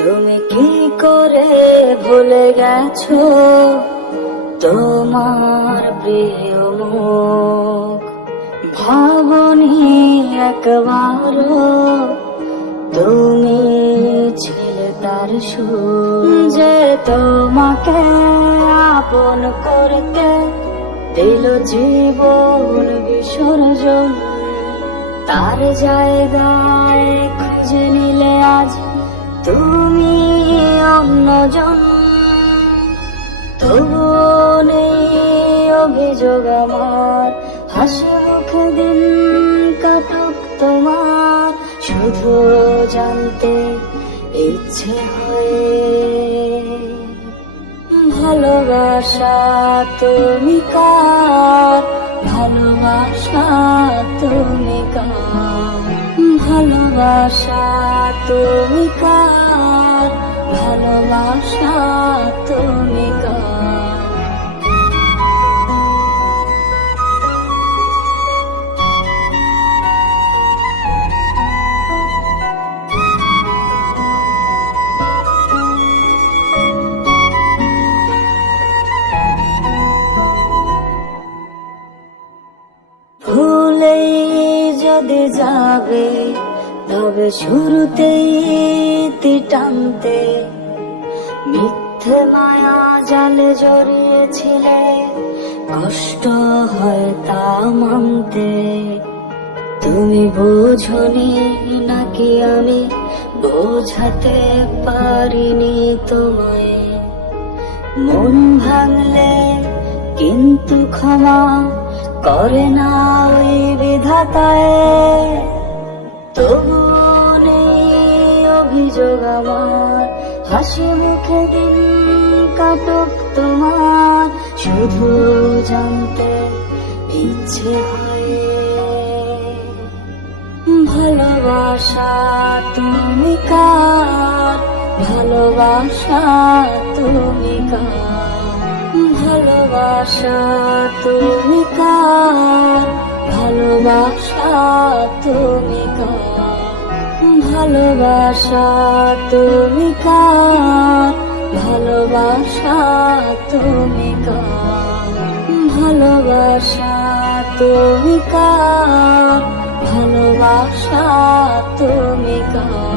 তুমি কি করে ভুলে গেছো তোমার প্রিয় মুখ? ভাবনি একবারও তুমি ছিলে তার সুর, যে তোমাকে আপন করতে দিল জীবন বিসর্জন। তার জায়গায় খুঁজে নিলে আজ তুমি অন্যজন। তবুও নেই অভিযোগ আমার, হাসি মুখে দিন কাটুক তোমার, শুধু জানতে ইচ্ছে হয় ভালোবাসা তুমি কার, ভালোবাসা তুমি কার, ভালোবাসা তুমি কার, ভালোবাসা তুমি কার। ভুলেই যদি যাবে তবে শুরুতেই টানতে, মিথ্যে মায়া জালে জড়িয়েছিলে, কষ্ট হয় তা মানতে। তুমি বোঝনি নাকি আমি বোঝাতে পারিনি তোমায়? মন ভাঙলে কিন্তু ক্ষমা করে না ওই বিধাতায়। তবুও নেই অভিযোগ আমার, হাসি মুখে দিন কাটুক তোমার, শুধু জানতে ইচ্ছে হয় ভালোবাসা তুমি কার, ভালোবাসা তুমি কার, ভালোবাসা তুমি কার, ভালোবাসা তুমি কার, ভালোবাসা তুমি কার, ভালোবাসা তুমি কার, ভালোবাসা তুমি কার, ভালোবাসা তুমি কার।